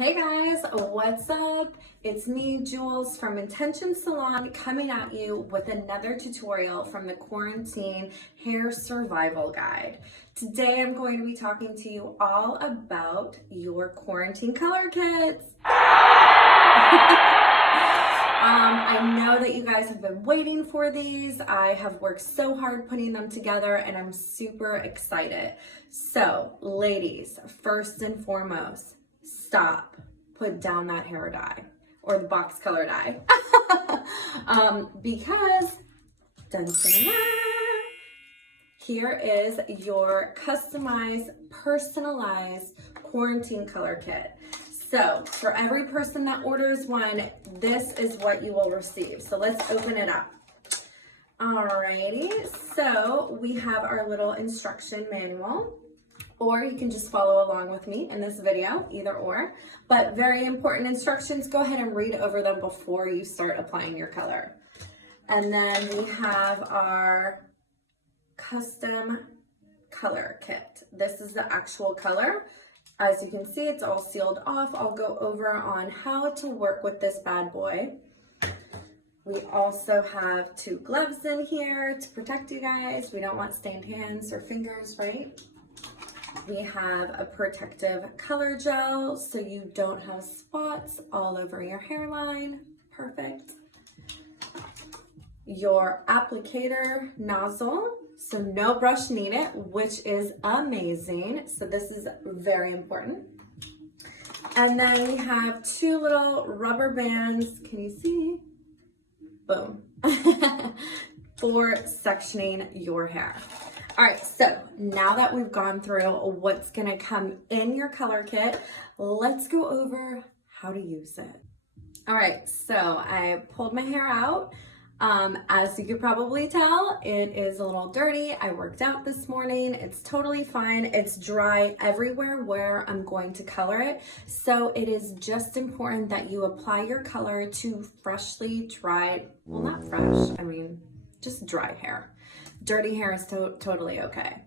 Hey guys, what's up? It's me, Jules from Intention Salon, coming at you with another tutorial from the Quarantine Hair Survival Guide. Today I'm going to be talking to you all about your quarantine color kits. I know that you guys have been waiting for these. I have worked so hard putting them together and I'm super excited. So, ladies, first and foremost, stop. Put down that hair dye or the box color dye. Because dun, dun, dun, here is your customized, personalized quarantine color kit. So for every person that orders one, this is what you will receive. So let's open it up. Alrighty, so we have our little instruction manual, or you can just follow along with me in this video, either or. But very important instructions, go ahead and read over them before you start applying your color. And then we have our custom color kit. This is the actual color. As you can see, it's all sealed off. I'll go over on how to work with this bad boy. We also have 2 gloves in here to protect you guys. We don't want stained hands or fingers, right? We have a protective color gel so you don't have spots all over your hairline. Perfect. Your applicator nozzle, so no brush needed, which is amazing. So this is very important. And then we have 2 little rubber bands. Can you see? Boom. For sectioning your hair. All right, so now that we've gone through what's gonna come in your color kit, let's go over how to use it. All right, so I pulled my hair out. As you could probably tell, it is a little dirty. I worked out this morning. It's totally fine. It's dry everywhere where I'm going to color it. So it is just important that you apply your color to freshly dried, well, not fresh, I mean, just dry hair. Dirty hair is totally okay.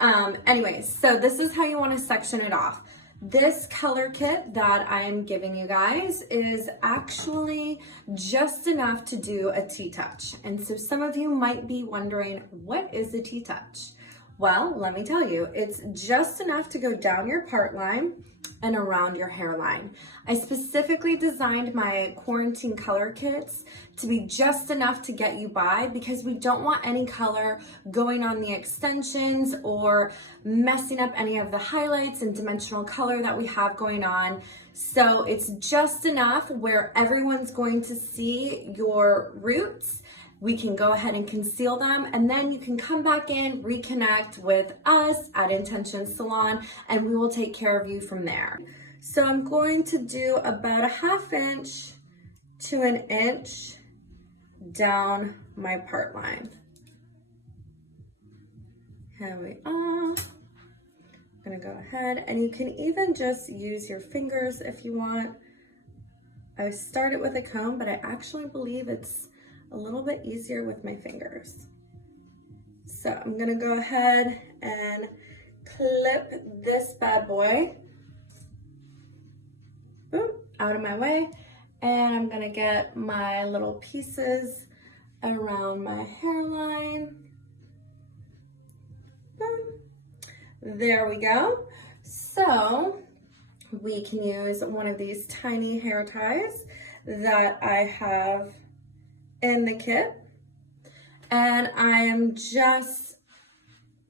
Anyways, so this is how you want to section it off. This color kit that I am giving you guys is actually just enough to do a T-touch. And so some of you might be wondering, what is a T-touch? Well, let me tell you, it's just enough to go down your part line and around your hairline. I specifically designed my quarantine color kits to be just enough to get you by because we don't want any color going on the extensions or messing up any of the highlights and dimensional color that we have going on. So it's just enough where everyone's going to see your roots. We can go ahead and conceal them, and then you can come back in, reconnect with us at Intention Salon, and we will take care of you from there. So I'm going to do about a 1/2 inch to 1 inch down my part line. Here we are. I'm gonna go ahead, and you can even just use your fingers if you want. I started with a comb, but I actually believe it's a little bit easier with my fingers. So I'm gonna go ahead and clip this bad boy, boom, out of my way. And I'm gonna get my little pieces around my hairline. Boom. There we go. So we can use one of these tiny hair ties that I have in the kit, and I am just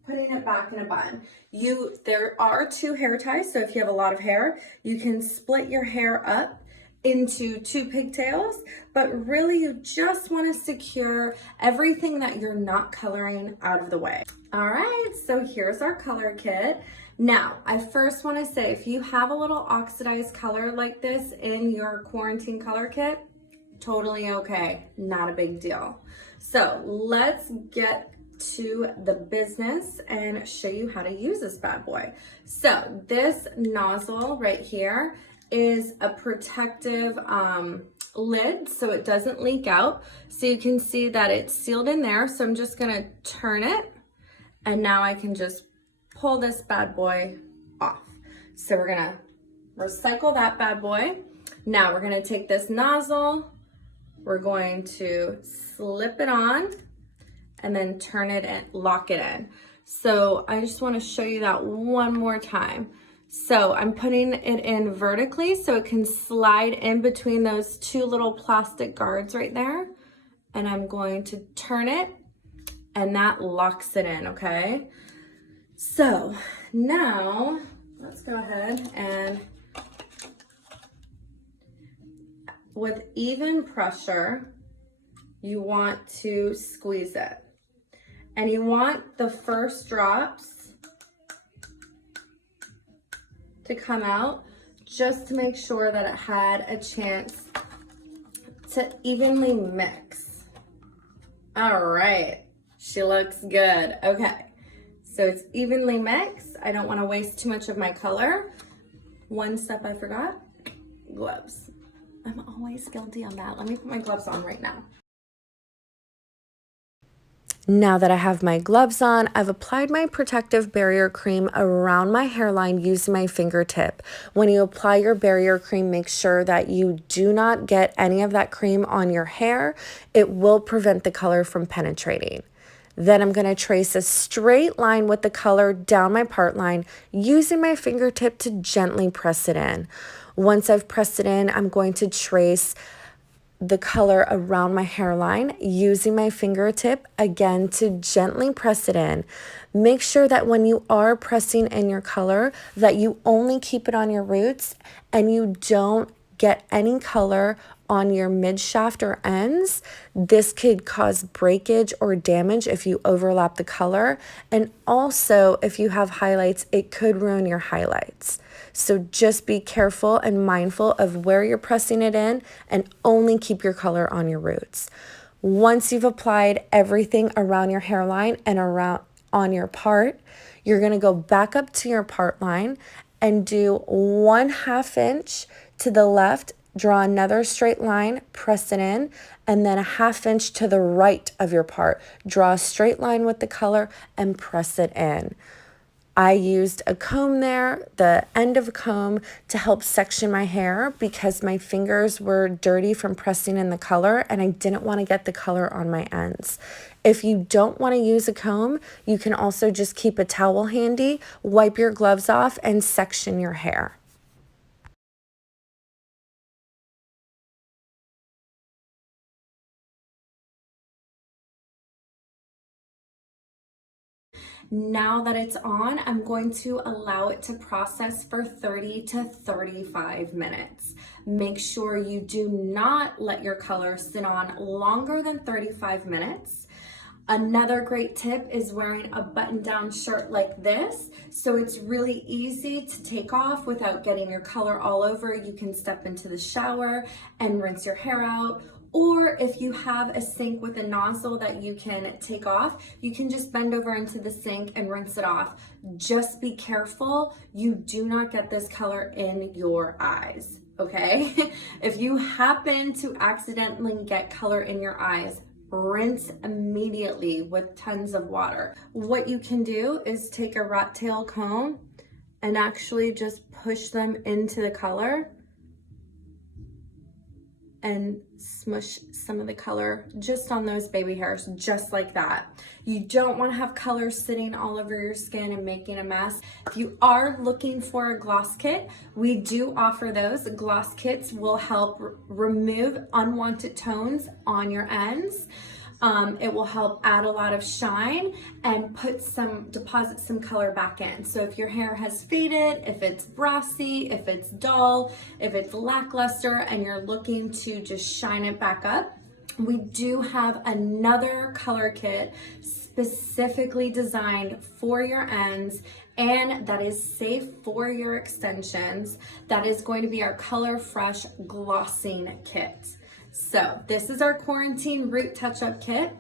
putting it back in a bun. There are 2 hair ties, so if you have a lot of hair, you can split your hair up into 2 pigtails, but really you just want to secure everything that you're not coloring out of the way. All right, so here's our color kit. Now, I first want to say, if you have a little oxidized color like this in your quarantine color kit, totally okay, not a big deal. So let's get to the business and show you how to use this bad boy. So this nozzle right here is a protective lid so it doesn't leak out. So you can see that it's sealed in there. So I'm just gonna turn it, and now I can just pull this bad boy off. So we're gonna recycle that bad boy. Now we're gonna take this nozzle, we're going to slip it on and then turn it and lock it in. So I just wanna show you that one more time. So I'm putting it in vertically so it can slide in between those two little plastic guards right there. And I'm going to turn it and that locks it in, okay? So now let's go ahead and with even pressure, you want to squeeze it. And you want the first drops to come out just to make sure that it had a chance to evenly mix. All right, she looks good. Okay, so it's evenly mixed. I don't want to waste too much of my color. One step I forgot, gloves. I'm always guilty on that. Let me put my gloves on right now. Now that I have my gloves on, I've applied my protective barrier cream around my hairline using my fingertip. When you apply your barrier cream, make sure that you do not get any of that cream on your hair. It will prevent the color from penetrating. Then I'm going to trace a straight line with the color down my part line using my fingertip to gently press it in. Once I've pressed it in, I'm going to trace the color around my hairline using my fingertip again to gently press it in. Make sure that when you are pressing in your color that you only keep it on your roots and you don't get any color on your mid shaft or ends. This could cause breakage or damage if you overlap the color, and also if you have highlights, it could ruin your highlights. So just be careful and mindful of where you're pressing it in and only keep your color on your roots. Once you've applied everything around your hairline and around on your part, you're going to go back up to your part line and do 1/2 inch to the left, draw another straight line, press it in, and then 1/2 inch to the right of your part. Draw a straight line with the color and press it in. I used a comb there, the end of a comb, to help section my hair because my fingers were dirty from pressing in the color and I didn't want to get the color on my ends. If you don't want to use a comb, you can also just keep a towel handy, wipe your gloves off, and section your hair. Now that it's on, I'm going to allow it to process for 30 to 35 minutes. Make sure you do not let your color sit on longer than 35 minutes. Another great tip is wearing a button-down shirt like this. So it's really easy to take off without getting your color all over. You can step into the shower and rinse your hair out. Or if you have a sink with a nozzle that you can take off, you can just bend over into the sink and rinse it off. Just be careful you do not get this color in your eyes, okay? If you happen to accidentally get color in your eyes, rinse immediately with tons of water. What you can do is take a rat tail comb and actually just push them into the color and smush some of the color just on those baby hairs, just like that. You don't want to have color sitting all over your skin and making a mess. If you are looking for a gloss kit, we do offer those. Gloss kits will help remove unwanted tones on your ends. It will help add a lot of shine and deposit some color back in. So if your hair has faded, if it's brassy, if it's dull, if it's lackluster, and you're looking to just shine it back up, we do have another color kit specifically designed for your ends and that is safe for your extensions. That is going to be our Color Fresh Glossing Kit. So this is our quarantine root touch-up kit.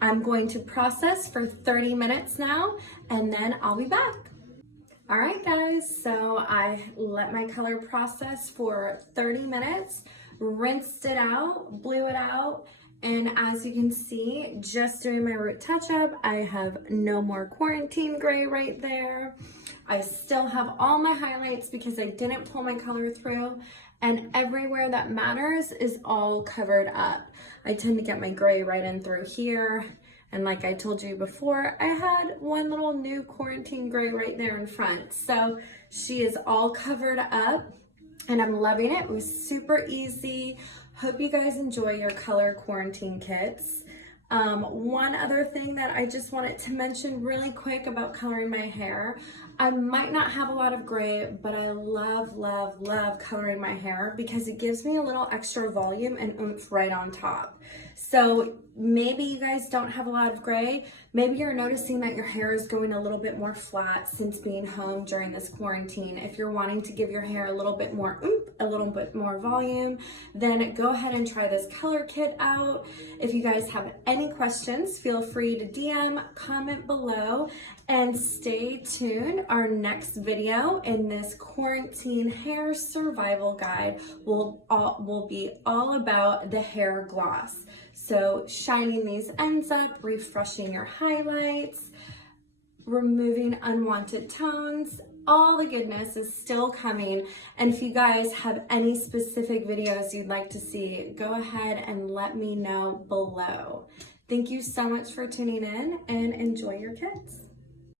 I'm going to process for 30 minutes now, and then I'll be back. All right, guys, so I let my color process for 30 minutes, rinsed it out, blew it out, and as you can see, just doing my root touch-up, I have no more quarantine gray right there. I still have all my highlights because I didn't pull my color through, and everywhere that matters is all covered up. I tend to get my gray right in through here. And like I told you before, I had one little new quarantine gray right there in front. So she is all covered up and I'm loving it. It was super easy. Hope you guys enjoy your color quarantine kits. One other thing that I just wanted to mention really quick about coloring my hair. I might not have a lot of gray, but I love, love, love coloring my hair because it gives me a little extra volume and oomph right on top. So maybe you guys don't have a lot of gray. Maybe you're noticing that your hair is going a little bit more flat since being home during this quarantine. If you're wanting to give your hair a little bit more oomph, a little bit more volume, then go ahead and try this color kit out. If you guys have any questions, feel free to DM, comment below, and stay tuned. Our next video in this quarantine hair survival guide will be all about the hair gloss. So shining these ends up, refreshing your highlights, removing unwanted tones, all the goodness is still coming. And if you guys have any specific videos you'd like to see, go ahead and let me know below. Thank you so much for tuning in and enjoy your kits.